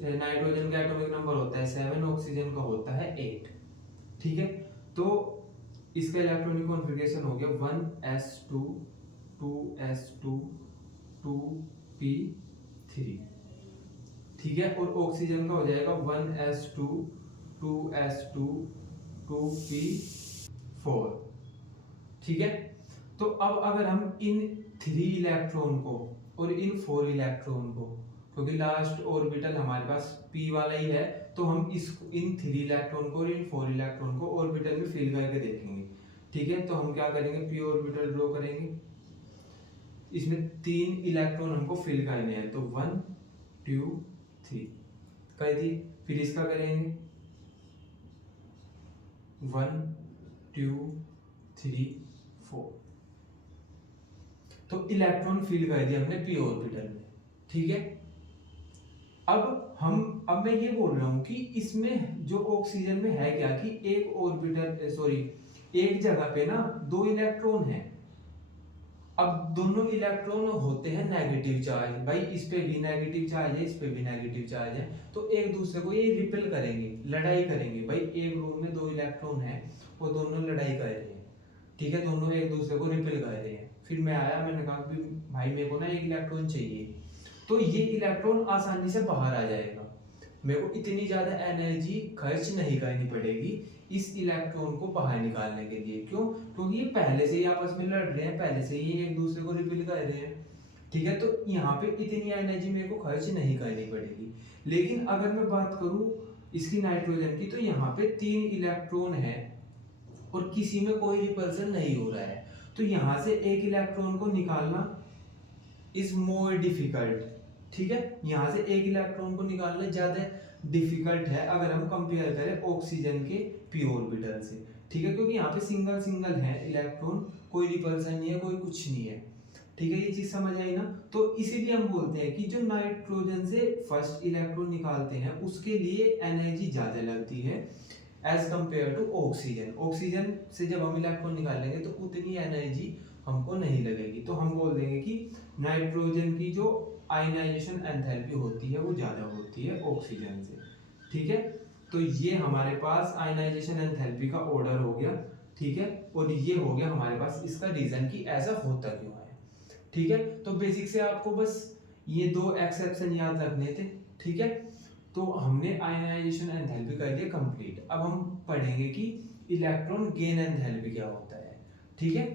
नाइट्रोजन का एटॉमिक नंबर होता है 7, ऑक्सीजन का होता है 8। ठीक है, तो इसका इलेक्ट्रॉनिक कॉन्फ़िगरेशन हो गया 1s2 2s2 2p3। ठीक है, और ऑक्सीजन का हो जाएगा 1s2 2s2 2p4। ठीक है, तो अब अगर हम इन 3 इलेक्ट्रॉन को और इन 4 इलेक्ट्रॉन को, क्योंकि लास्ट ऑर्बिटल हमारे पास p वाला ही है, तो हम इस इन 3 इलेक्ट्रॉन को और इन 4 इलेक्ट्रॉन को ऑर्बिटल में फिल करके देखेंगे। ठीक है, तो हम क्या करेंगे, p ऑर्बिटल ड्रॉ करेंगे। इसमें 3 इलेक्ट्रॉन हमको फिल करने हैं, तो 1 2 3 कर दी। फिर इसका करेंगे 1 2 3 4, तो इलेक्ट्रॉन फिल कर दिया हमने p ऑर्बिटल में। ठीक है, अब मैं ये बोल रहा हूँ कि इसमें जो ऑक्सीजन में है क्या कि एक ऑर्बिटल एक जगह पे ना 2 इलेक्ट्रॉन है। अब दोनों इलेक्ट्रॉन होते हैं नेगेटिव चार्ज, भाई इस पे भी नेगेटिव चार्ज है, इस पे भी नेगेटिव चार्ज है, तो एक दूसरे को ये रिपेल करेंगे, लड़ाई करेंगे। भाई एक रूम में 2 इलेक्ट्रॉन है, वो दोनों लड़ाई कर रहे हैं। ठीक है, दोनों एक दूसरे को रिपेल कर रहे हैं। फिर मैं आया, मैंने कहा कि भाई मेरे को ना एक इलेक्ट्रॉन चाहिए, तो ये इलेक्ट्रॉन आसानी से बाहर आ जाएगा, मेरे को इतनी ज्यादा एनर्जी खर्च नहीं करनी पड़ेगी इस इलेक्ट्रॉन को बाहर निकालने के लिए। क्यों? क्योंकि ये पहले से ही आपस में लड़ रहे हैं, पहले से ही एक दूसरे को रिपेल कर रहे हैं। ठीक है, तो यहाँ पे इतनी एनर्जी मेरे को खर्च नहीं करनी पड़ेगी। लेकिन अगर मैं बात करूँ इसकी नाइट्रोजन की, तो यहाँ पे 3 इलेक्ट्रॉन है और किसी में कोई रिपल्सन नहीं हो रहा है, तो यहाँ से एक इलेक्ट्रॉन को निकालना इज मोर डिफिकल्ट। ठीक है, यहाँ से एक इलेक्ट्रॉन को निकालना ज्यादा डिफिकल्ट है अगर हम कंपेयर करें ऑक्सीजन के p ऑर्बिटल से। ठीक है, क्योंकि यहाँ पे सिंगल सिंगल है इलेक्ट्रॉन, कोई रिपल्सन नहीं है, कोई कुछ नहीं है। ठीक है, ये चीज समझ आई ना। तो इसीलिए हम बोलते हैं कि जो नाइट्रोजन से फर्स्ट इलेक्ट्रॉन निकालते हैं उसके लिए एनर्जी ज्यादा लगती है as compare to oxygen. Oxygen से जब हम इलेक्ट्रॉन निकालेंगे तो उतनी एनर्जी हमको नहीं लगेगी, तो हम बोल देंगे कि नाइट्रोजन की जो आयनाइजेशन एंथैल्पी होती है वो ज्यादा होती है ऑक्सीजन से। ठीक है, तो ये हमारे पास आयनाइजेशन एंथैल्पी का ऑर्डर हो गया। ठीक है, और ये हो गया हमारे पास इसका रीजन कि ऐसा होता क्यों है। ठीक है, तो बेसिक से आपको बस ये 2 एक्सेप्शन याद रखने थे। ठीक है, तो हमने आयनाइजेशन एंथैल्पी कर लिया कंप्लीट। अब हम पढ़ेंगे कि इलेक्ट्रॉन गेन एंथैल्पी क्या होता है। ठीक है,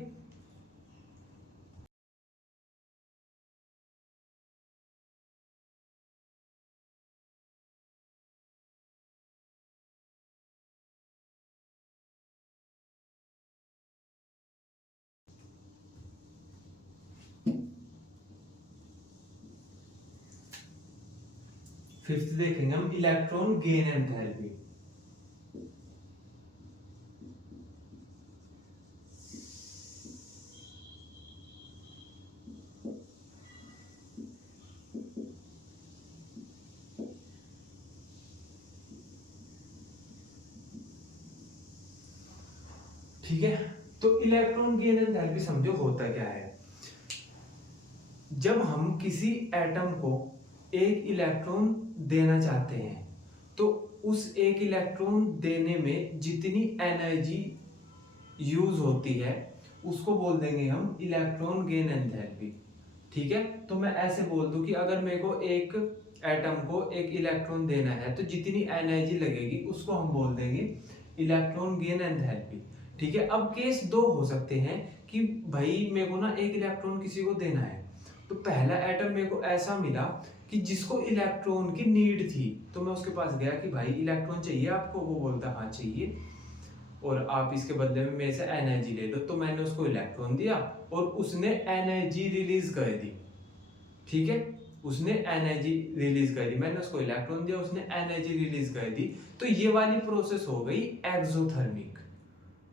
फिफ्थ देखेंगे हम इलेक्ट्रॉन गेन एंथैल्पी। ठीक है, तो इलेक्ट्रॉन गेन एंथैल्पी समझो होता क्या है। जब हम किसी एटम को एक इलेक्ट्रॉन देना चाहते हैं तो उस एक इलेक्ट्रॉन देने में जितनी एनर्जी यूज होती है उसको बोल देंगे हम इलेक्ट्रॉन गेन एंथैल्पी। ठीक है, तो मैं ऐसे बोल दूं कि अगर मेरे को एक एटम को एक इलेक्ट्रॉन देना है तो जितनी एनर्जी लगेगी उसको हम बोल देंगे इलेक्ट्रॉन गेन एंथैल्पी। ठीक है, अब केस 2 हो सकते हैं कि भाई मेरे को ना एक इलेक्ट्रॉन किसी को देना है, तो पहला एटम मेरे को ऐसा मिला कि जिसको इलेक्ट्रॉन की नीड थी, तो मैं उसके पास गया कि भाई इलेक्ट्रॉन चाहिए आपको, वो बोलता हाँ चाहिए और आप इसके बदले में मेरे से एनर्जी ले लो। तो मैंने उसको इलेक्ट्रॉन दिया और उसने एनर्जी रिलीज कर दी। ठीक है, उसने एनर्जी रिलीज कर दी, मैंने उसको इलेक्ट्रॉन दिया, उसने एनर्जी रिलीज कर दी, तो ये वाली प्रोसेस हो गई एक्सोथर्मिक।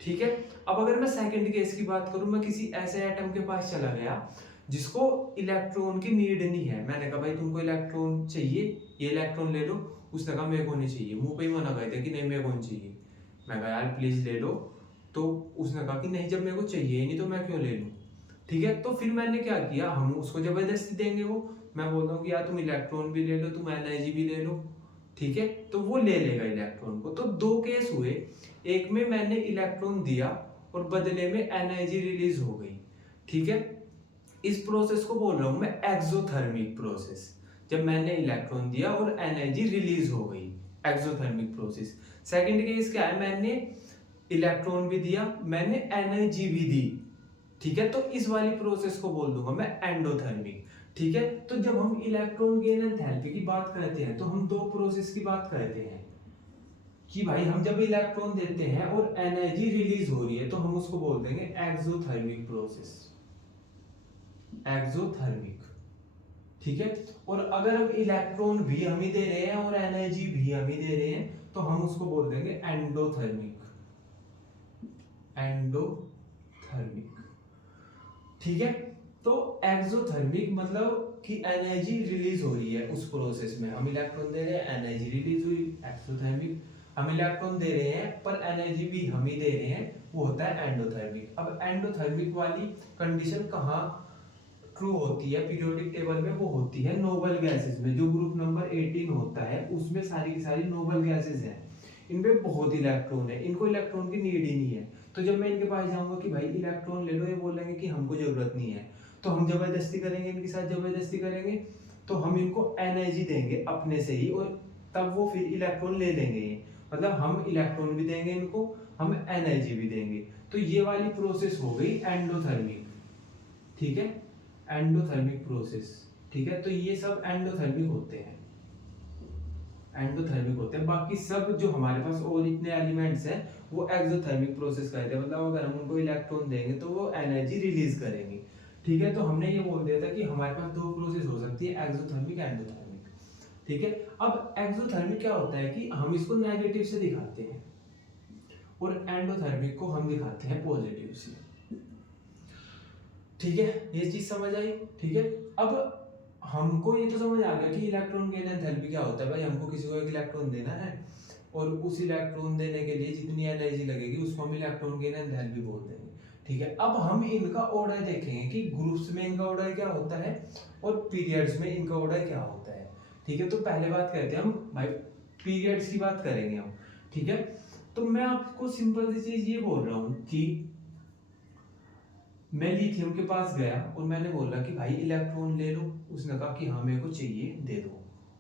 ठीक है, अब अगर मैं सेकंड केस की बात करूं, मैं किसी ऐसे एटम के पास चला गया जिसको इलेक्ट्रॉन की नीड नहीं है, मैंने कहा भाई तुमको इलेक्ट्रॉन चाहिए, ये इलेक्ट्रॉन ले लो। उसने कहा मेरे को नहीं चाहिए, मुंह पे ही मना कर दिया कि नहीं मेरे को नहीं चाहिए। मैं कहा यार प्लीज ले लो, तो उसने कहा कि नहीं जब मेरे को चाहिए ही नहीं तो मैं क्यों ले लूं। ठीक है, तो फिर मैंने क्या किया, हम उसको जबरदस्ती देंगे वो, मैं बोलता हूँ कि यार तुम इलेक्ट्रॉन भी ले लो, तुम एनर्जी भी ले लो। ठीक है, तो वो ले लेगा इलेक्ट्रॉन को। तो 2 केस हुए, एक में मैंने इलेक्ट्रॉन दिया और बदले में एनर्जी रिलीज हो गई। ठीक है, इस प्रोसेस को बोल रहा हूं मैं एक्सोथर्मिक प्रोसेस, जब मैंने इलेक्ट्रॉन दिया और एनर्जी रिलीज हो गई, एक्सोथर्मिक प्रोसेस। सेकंड केस क्या है, मैंने इलेक्ट्रॉन भी दिया, मैंने एनर्जी भी दी। ठीक है, तो इस वाली प्रोसेस को बोल दूंगा मैं एंडोथर्मिक। ठीक है। तो जब हम इलेक्ट्रॉन गेन एंथैल्पी की बात करते हैं तो हम दो प्रोसेस की बात करते हैं कि भाई हम जब इलेक्ट्रॉन देते हैं और एनर्जी रिलीज हो रही है तो हम उसको बोल देंगे एक्सोथर्मिक प्रोसेस, एक्सोथर्मिक। ठीक है। और अगर हम इलेक्ट्रॉन भी हम ही दे रहे हैं और एनर्जी भी हम ही दे रहे हैं तो हम उसको बोल देंगे एंडोथर्मिक, एंडोथर्मिक। ठीक है। तो एक्सोथर्मिक मतलब कि एनर्जी रिलीज हो रही है उस प्रोसेस में, हम इलेक्ट्रॉन दे रहे हैं एनर्जी रिलीज हुई, एक्सोथर्मिक। हम इलेक्ट्रॉन दे रहे हैं पर एनर्जी भी हम ही दे रहे हैं, वो होता है एंडोथर्मिक। अब एंडोथर्मिक वाली कंडीशन कहाँ ट्रू होती है पीरियोडिक टेबल में? वो होती है नोबल गैसेस में, जो ग्रुप नंबर 18 होता है उसमें सारी की सारी नोबल गैसेस हैं। इनमें बहुत इलेक्ट्रॉन है, इनको इलेक्ट्रॉन की नीड ही नहीं है। तो जब मैं इनके पास जाऊंगा कि भाई इलेक्ट्रॉन ले लो, ये बोलेंगे कि हमको जरूरत नहीं है, तो हम जबरदस्ती करेंगे, इनके साथ जबरदस्ती करेंगे, तो हम इनको एनर्जी देंगे अपने से ही और तब वो फिर इलेक्ट्रॉन ले लेंगे। ये मतलब हम इलेक्ट्रॉन भी देंगे इनको, हम एनर्जी भी देंगे। तो ये वाली प्रोसेस हो गई एंडोथर्मिक। ठीक है, एंडोथर्मिक प्रोसेस। ठीक है। तो ये सब एंडोथर्मिक होते हैं, एंडोथर्मिक होते हैं। बाकी सब जो हमारे पास और इतने एलिमेंट्स हैं वो एक्सोथर्मिक प्रोसेस करते हैं, मतलब अगर हम उनको इलेक्ट्रॉन देंगे तो वो एनर्जी रिलीज करेंगे। ठीक है। तो हमने ये बोल दिया था कि हमारे पास दो प्रोसेस हो सकती है, एक्सोथर्मिक, एंडोथर्मिक। ठीक है। अब एक्सोथर्मिक क्या होता है कि हम इसको नेगेटिव से दिखाते हैं और एंडोथर्मिक को हम दिखाते हैं पॉजिटिव से। ठीक है, ये चीज समझ आई। ठीक है। अब हमको ये तो समझ आ गया कि इलेक्ट्रॉन गेन एंथैल्पी क्या होता है। भाई हमको किसी को एक इलेक्ट्रॉन देना है और उस इलेक्ट्रॉन देने के लिए जितनी एनर्जी लगेगी उसको हम इलेक्ट्रॉन गेन एंथैल्पी बोल देंगे। ठीक है। अब हम इनका ऑर्डर देखेंगे कि ग्रुप्स में इनका ऑर्डर क्या होता है और पीरियड्स में इनका ऑर्डर क्या होता है। ठीक है। तो पहले बात करते हैं हम भाई पीरियड्स की बात करेंगे हम। ठीक है। तो मैं आपको सिंपल सी चीज ये बोल रहा हूं कि मैं लिथियम के पास गया और मैंने बोला कि भाई इलेक्ट्रॉन ले लो, उसने कहा कि हाँ मेरे को चाहिए, दे दो,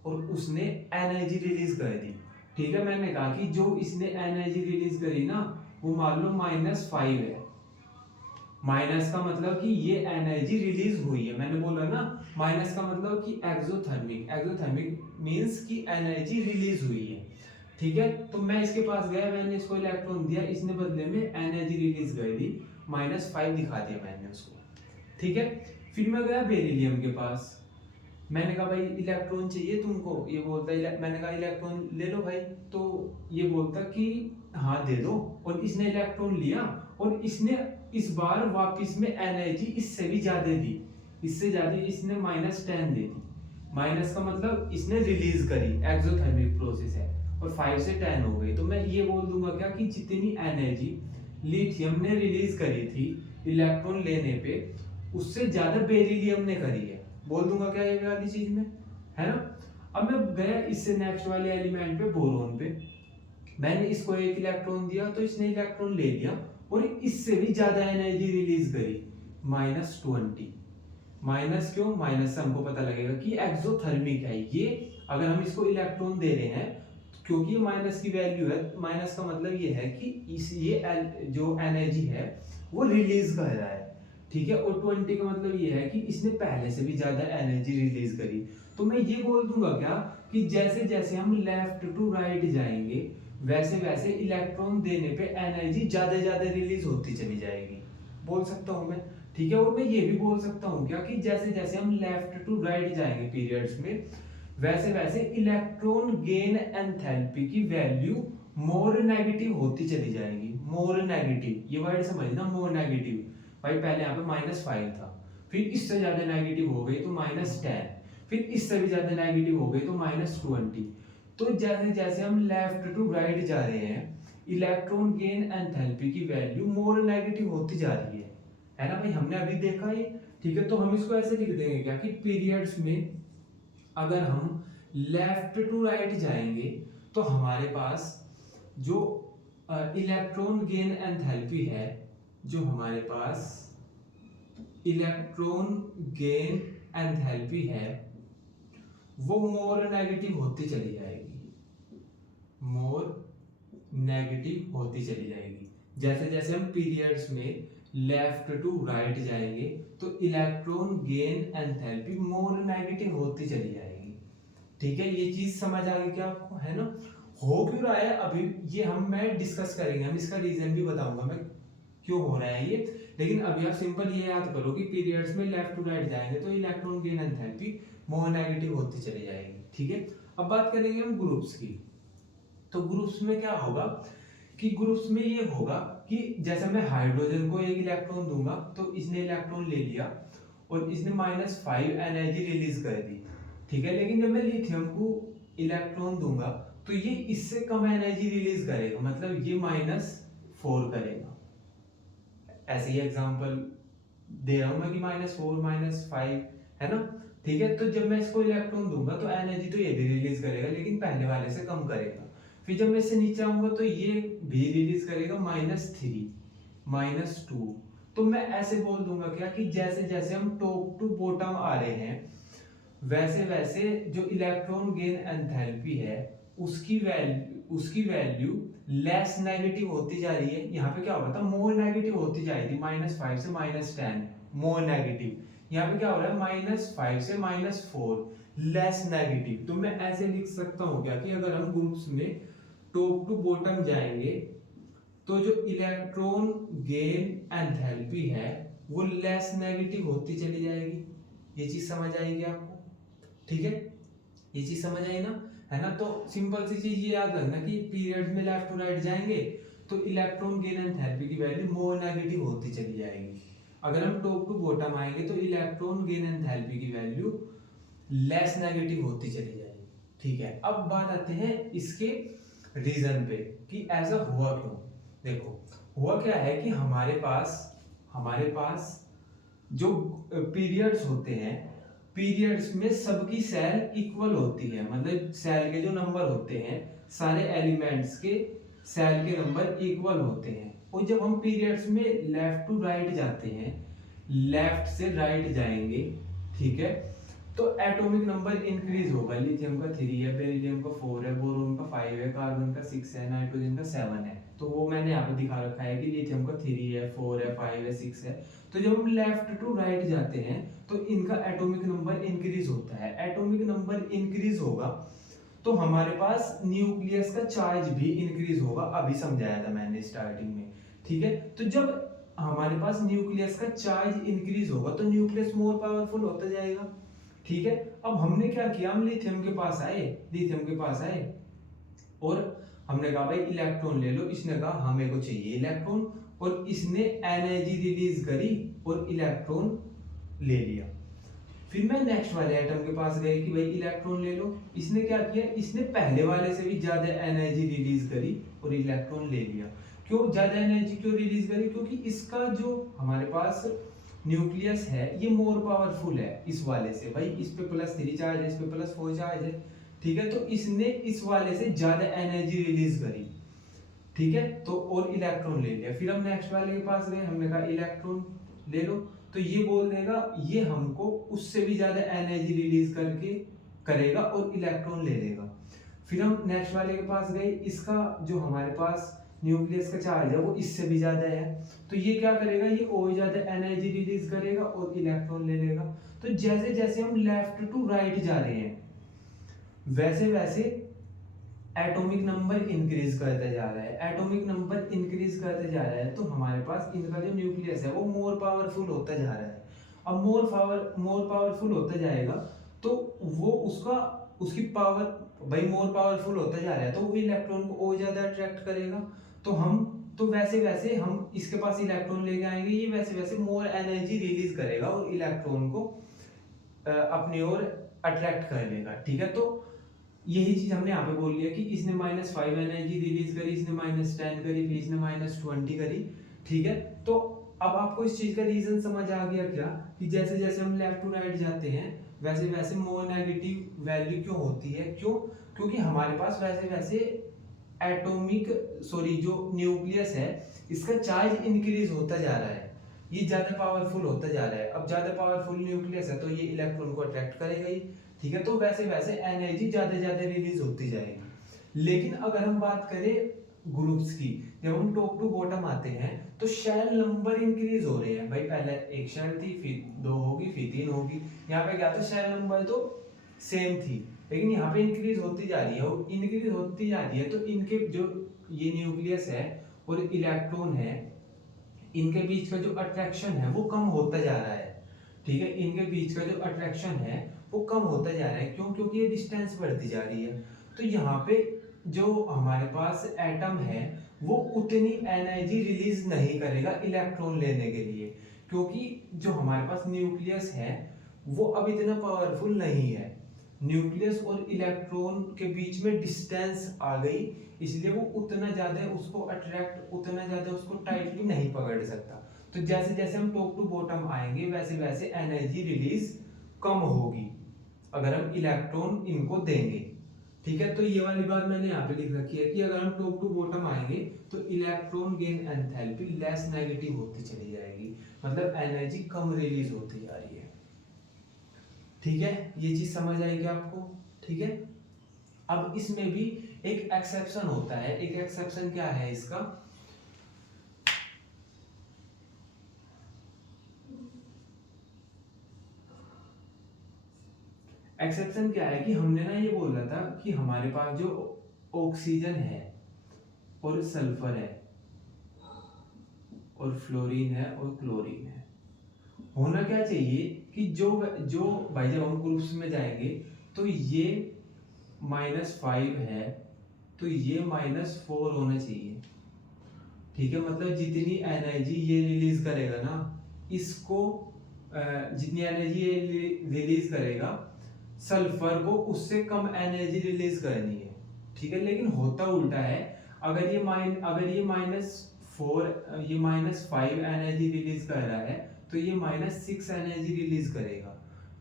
और उसने एनर्जी रिलीज कर दी। ठीक है। मैंने कहा कि जो इसने एनर्जी रिलीज करी ना वो मान लो -5 है। माइनस का मतलब कि ये एनर्जी रिलीज हुई है, मैंने बोला ना। माइनस का मतलब कि एक्सोथर्मिक, एक्सोथर्मिक मींस कि एनर्जी रिलीज हुई है। ठीक है। तो मैं इसके पास गया, मैंने इसको इलेक्ट्रॉन दिया, इसने बदले में एनर्जी रिलीज कर दी, -5 दिखा दिया मैंने उसको। ठीक है। फिर मैं गया बेरिलियम के पास, मैंने कहा भाई इलेक्ट्रॉन चाहिए तुमको, ये बोलता है, मैंने कहा इलेक्ट्रॉन ले लो भाई, तो ये बोलता कि हाँ दे दो, और इसने इलेक्ट्रॉन लिया और इसने इस बार वापस में एनर्जी इससे भी ज्यादा दी, इससे ज्यादा, इसने -10 दे दी। माइनस का मतलब इसने रिलीज करी, एक्सोथर्मिक प्रोसेस है, और 5 से 10 हो गई। तो मैं ये बोल दूंगा क्या कि जितनी एनर्जी लिथियम ने रिलीज करी थी इलेक्ट्रॉन लेने पे, उससे ज्यादा बेरिलियम ने करी है। बोल दूंगा क्या ये वाली चीज में, है ना। अब मैं गया इससे नेक्स्ट वाले एलिमेंट पे, बोरोन पे, मैंने इसको एक इलेक्ट्रॉन दिया तो इसने इलेक्ट्रॉन ले लिया और इससे भी ज्यादा एनर्जी रिलीज करी, -20। माइनस क्यों? माइनस से हमको पता लगेगा कि एक्सोथर्मिक है ये। अगर हम इसको इलेक्ट्रॉन दे रहे हैं क्योंकि ये माइनस की वैल्यू है, माइनस का मतलब ये है कि इस ये जो एनर्जी है वो रिलीज कर रहा है। ठीक है। और 20 का मतलब ये है कि इसने पहले से भी ज्यादा एनर्जी रिलीज करी। तो मैं ये बोल दूंगा क्या कि जैसे जैसे हम लेफ्ट टू राइट जाएंगे वैसे वैसे इलेक्ट्रॉन देने पे एनर्जी ज्यादा ज्यादा रिलीज होती चली जाएगी, बोल सकता हूं मैं। ठीक है। और मैं ये भी बोल सकता हूं क्या कि जैसे जैसे हम लेफ्ट टू राइट जाएंगे पीरियड्स में वैसे वैसे इलेक्ट्रॉन गेन एंथैल्पी की वैल्यू मोर नेगेटिव होती चली जाएगी। मोर नेगेटिव, ये वर्ड समझना, मोर नेगेटिव। भाई पहले यहाँ पे -5 था, फिर इससे ज्यादा नेगेटिव हो गई तो -10, फिर इससे भी ज्यादा नेगेटिव हो गई तो -20। तो जैसे जैसे हम लेफ्ट टू राइट जा रहे हैं इलेक्ट्रॉन गेन एंथैल्पी की वैल्यू मोर नेगेटिव होती जा रही है ना भाई, हमने अभी देखा ये। ठीक है। तो हम इसको ऐसे लिख देंगे क्या कि पीरियड्स में अगर हम लेफ्ट टू राइट जाएंगे तो हमारे पास जो इलेक्ट्रॉन गेन एंथैल्पी है, जो हमारे पास इलेक्ट्रॉन गेन एंथैल्पी है वो मोर नेगेटिव होती चली जाएगी, मोर नेगेटिव होती चली जाएगी। जैसे जैसे हम पीरियड्स में लेफ्ट टू राइट जाएंगे तो electron gain enthalpy more negative होती चली जाएगी। ठीक है, ये चीज समझ आ गई क्या आपको, है ना। हो क्यों रहा है अभी ये मैं डिस्कस करेंगे, हम इसका रीजन भी बताऊंगा मैं क्यों हो रहा है ये। लेकिन अभी आप सिंपल ये याद करो कि पीरियड्स में लेफ्ट टू राइट जाएंगे तो electron gain enthalpy more negative होती चली जाएगी। ठीक है, अब बात करेंगे हम ग्रुप्स की। तो ग्रुप्स में क्या होगा कि ग्रुप्स में ये होगा कि जैसे मैं हाइड्रोजन को एक इलेक्ट्रॉन दूंगा तो इसने इलेक्ट्रॉन ले लिया और इसने -5 एनर्जी रिलीज कर दी। ठीक है, लेकिन जब मैं लिथियम को इलेक्ट्रॉन दूंगा तो ये इससे कम एनर्जी रिलीज करेगा, मतलब ये -4 करेगा। ऐसे ही एग्जांपल दे रहा हूं मैं कि -4 -5 है ना। ठीक है, तो जब मैं इसको इलेक्ट्रॉन दूंगा तो एनर्जी तो ये भी रिलीज करेगा लेकिन पहले वाले से कम करेगा। फिर जब मैं इससे नीचे आऊंगा तो ये भी रिलीज करेगा -3 -2। तो मैं ऐसे बोल दूंगा क्या कि जैसे जैसे हम टॉप टू बॉटम आ रहे हैं वैसे वैसे जो इलेक्ट्रॉन गेन एंथैल्पी है उसकी वैल्यू लेस नेगेटिव होती जा रही है। यहाँ पे क्या होगा था, मोर नेगेटिव होती जाएगी, -5 से -10 मोर नेगेटिव। यहाँ पे क्या हो रहा है, -5 से -4 लेस नेगेटिव। तो मैं ऐसे लिख सकता हूँ क्या कि अगर हम ग्रुप्स में टॉप टू बॉटम जाएंगे तो जो इलेक्ट्रॉन गेन एंथैल्पी है वो लेस नेगेटिव होती चली जाएगी। ये चीज समझ आएगी आपको। ठीक है, ये चीज समझ आई ना, है ना। तो सिंपल सी चीज ये याद रखना कि पीरियड में लेफ्ट टू राइट जाएंगे तो इलेक्ट्रॉन गेन एंथैल्पी की वैल्यू मोर नेगेटिव होती चली जाएगी। अगर हम टॉप टू बॉटम आएंगे तो इलेक्ट्रॉन गेन एंथैल्पी की वैल्यू लेस नेगेटिव होती चली जाएगी। ठीक है, अब बात आते हैं इसके रीजन पे कि ऐसा हुआ क्यों। देखो हुआ क्या है कि हमारे पास जो पीरियड्स होते हैं, पीरियड्स में सबकी सेल इक्वल होती है, मतलब सेल के जो नंबर होते हैं सारे एलिमेंट्स के सेल के नंबर इक्वल होते हैं। और जब हम पीरियड्स में लेफ्ट टू राइट जाते हैं, लेफ्ट से राइट जाएंगे, ठीक है, तो एटॉमिक नंबर इंक्रीज होगा। लिथियम का 3 है, बेरिलियम का 4 है, बोरोन का 5 है, कार्बन का 6 है, नाइट्रोजन का 7 है। तो वो मैंने यहाँ पे दिखा रखा है कि लिथियम का 3 है, 4 है, 5 है, 6 है। तो जब हम लेफ्ट टू राइट जाते हैं तो इनका एटॉमिक नंबर इंक्रीज होता है। एटॉमिक नंबर इंक्रीज होगा तो हमारे पास न्यूक्लियस का चार्ज भी इंक्रीज होगा, अभी समझाया था मैंने स्टार्टिंग में। ठीक है, तो जब हमारे पास न्यूक्लियस का चार्ज इंक्रीज होगा तो न्यूक्लियस मोर पावरफुल होता जाएगा। ठीक है, अब हमने क्या किया, हम लिथियम के पास आए और हमने कहा भाई इलेक्ट्रॉन ले लो। इसने कहा हमें को चाहिए इलेक्ट्रॉन और इसने एनर्जी रिलीज करी और इलेक्ट्रॉन ले लिया। फिर मैं नेक्स्ट वाले एटम के पास गए कि भाई इलेक्ट्रॉन ले लो। इसने क्या किया, इसने पहले वाले से भी ज्यादा एनर्जी रिलीज करी और इलेक्ट्रॉन ले लिया। क्यों ज्यादा एनर्जी क्यों रिलीज करी, क्योंकि इसका जो हमारे पास न्यूक्लियस है ये मोर पावरफुल है इस वाले से। भाई इस पे +3 चार्ज है, इस पे +4 चार्ज है। ठीक है, तो इसने इस वाले से ज्यादा एनर्जी रिलीज करी। ठीक है, तो और इलेक्ट्रॉन ले लिया। फिर हम नेक्स्ट वाले के पास गए, हमने कहा इलेक्ट्रॉन ले लो, तो ये बोल देगा ये हमको उससे भी ज्यादा एनर्जी रिलीज करके करेगा और इलेक्ट्रॉन ले लेगा। फिर हम नेक्स्ट वाले के पास गए, इसका जो हमारे पास न्यूक्लियस का चार्ज है वो इससे भी ज्यादा है, तो ये क्या करेगा, ये और ज्यादा एनर्जी रिलीज करेगा और इलेक्ट्रॉन ले लेगा। तो जैसे जैसे हम लेफ्ट टू राइट जा रहे हैं वैसे वैसे एटॉमिक नंबर इंक्रीज करते जा रहा है। एटॉमिक नंबर इंक्रीज करते जा रहा है तो हमारे पास इनका जो न्यूक्लियस है वो मोर पावरफुल होता जा रहा है। अब मोर पावरफुल होता जाएगा तो वो उसकी पावर भाई मोर पावरफुल होता जा रहा है तो वो इलेक्ट्रॉन को और ज्यादा अट्रैक्ट करेगा। तो वैसे वैसे हम इसके पास इलेक्ट्रॉन लेके आएंगे, ये वैसे वैसे मोर एनर्जी रिलीज करेगा और इलेक्ट्रॉन को अपनी ओर अट्रैक्ट कर लेगा। ठीक है, तो यही चीज हमने यहाँ पे बोल लिया कि इसने -5 एनर्जी रिलीज करी, इसने -10 करी, फिर इसने -20 करी। ठीक है, तो अब आपको इस चीज का रीजन समझ आ गया क्या कि जैसे जैसे हम लेफ्ट टू राइट जाते हैं वैसे वैसे मोर नेगेटिव वैल्यू क्यों होती है, क्यों, क्योंकि हमारे पास वैसे वैसे जो न्यूक्लियस है इसका चार्ज इंक्रीज होता जा रहा है, ये ज्यादा पावरफुल होता जा रहा है। अब ज्यादा पावरफुल न्यूक्लियस है तो ये इलेक्ट्रॉन को अट्रैक्ट करेगा ही। ठीक है, तो वैसे वैसे एनर्जी ज्यादा ज्यादा रिलीज होती जाएगी। लेकिन अगर हम बात करें ग्रुप्स की, जब हम टॉप टू बॉटम आते हैं तो शेल नंबर इंक्रीज हो रहे हैं भाई। पहले एक शेल थी, फिर 2 होगी, फिर 3 होगी। यहाँ पे क्या था, शेल नंबर तो सेम थी, लेकिन यहाँ पे इंक्रीज होती जा रही है। और इंक्रीज होती जा रही है तो इनके जो ये न्यूक्लियस है और इलेक्ट्रॉन है, इनके बीच का जो अट्रैक्शन है वो कम होता जा रहा है। ठीक है, इनके बीच का जो अट्रैक्शन है वो कम होता जा रहा है। क्यों? क्योंकि ये डिस्टेंस बढ़ती जा रही है। तो यहाँ पे जो हमारे पास एटम है वो उतनी एनर्जी रिलीज नहीं करेगा इलेक्ट्रॉन लेने के लिए, क्योंकि जो हमारे पास न्यूक्लियस है वो अब इतना पावरफुल नहीं है। न्यूक्लियस और इलेक्ट्रॉन के बीच में डिस्टेंस आ गई, इसलिए वो उतना ज्यादा उसको अट्रैक्ट, उतना ज्यादा उसको टाइटली नहीं पकड़ सकता। तो जैसे जैसे हम टॉप टू बॉटम आएंगे वैसे वैसे एनर्जी रिलीज कम होगी अगर हम इलेक्ट्रॉन इनको देंगे। ठीक है, तो ये वाली बात मैंने यहाँ पे लिख रखी है कि अगर हम टॉप टू बॉटम आएंगे तो electron gain enthalpy less negative होती चली जाएगी, मतलब एनर्जी कम रिलीज होती जा रही है। ठीक है, ये चीज समझ आएगी आपको? ठीक है, अब इसमें भी एक एक्सेप्शन होता है। एक एक्सेप्शन क्या है इसका, एक्सेप्शन क्या है कि हमने ना ये बोला था कि हमारे पास जो ऑक्सीजन है और सल्फर है और फ्लोरीन है और क्लोरीन है, होना क्या चाहिए कि जो जो भाई जब हम ग्रुप्स में जाएंगे तो ये -5 है तो ये -4 होना चाहिए। ठीक है, मतलब जितनी एनर्जी ये रिलीज करेगा ना, इसको जितनी एनर्जी ये रिलीज करेगा सल्फर को उससे कम एनर्जी रिलीज करनी है। ठीक है, लेकिन होता उल्टा है। अगर ये -4 ये -5 एनर्जी रिलीज कर रहा है तो ये -6 एनर्जी रिलीज करेगा।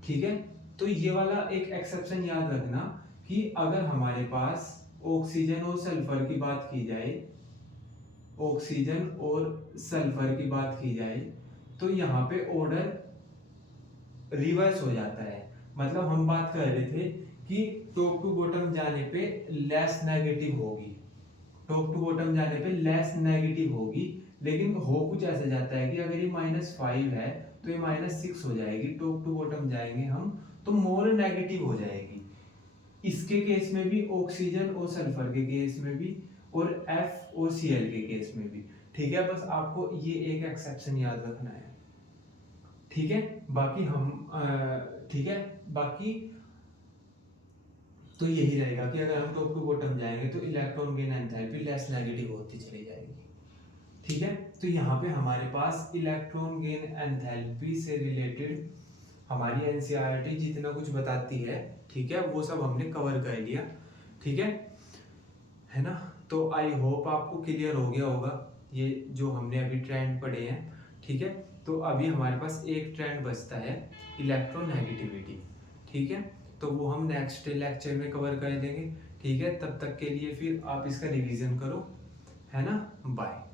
ठीक है, तो ये वाला एक एक्सेप्शन याद रखना कि अगर हमारे पास ऑक्सीजन और सल्फर की बात की जाए, ऑक्सीजन और सल्फर की बात की जाए तो यहाँ पे ऑर्डर रिवर्स हो जाता है। मतलब हम बात कर रहे थे कि टॉप टू बॉटम जाने पे लेस नेगेटिव होगी, टॉप टू बॉटम जाने पे लेस नेगेटिव होगी, लेकिन हो कुछ ऐसा जाता है कि अगर ये -5 है तो ये -6 हो जाएगी। टॉप टू बॉटम जाएंगे हम तो मोर नेगेटिव हो जाएगी। इसके केस में भी, ऑक्सीजन और सल्फर के केस में भी, और F और Cl के केस में भी। ठीक है, बस आपको ये एक एक्सेप्शन याद रखना है। ठीक है, बाकी ठीक है, बाकी तो यही रहेगा कि अगर हम टॉप टू बॉटम जाएंगे तो electron gain enthalpy less negative होती चली जाएगी। ठीक है, तो यहाँ पे हमारे पास इलेक्ट्रॉन गेन एंथैल्पी से रिलेटेड हमारी एनसीईआरटी जितना कुछ बताती है, ठीक है, वो सब हमने कवर कर लिया। ठीक है ना? तो आई होप आपको क्लियर हो गया होगा ये जो हमने अभी ट्रेंड पढ़े हैं। ठीक है, तो अभी हमारे पास एक ट्रेंड बचता है, इलेक्ट्रोनेगेटिविटी। ठीक है, तो वो हम नेक्स्ट लेक्चर में कवर कर देंगे। ठीक है, तब तक के लिए फिर आप इसका रिवीजन करो, है ना? बाय।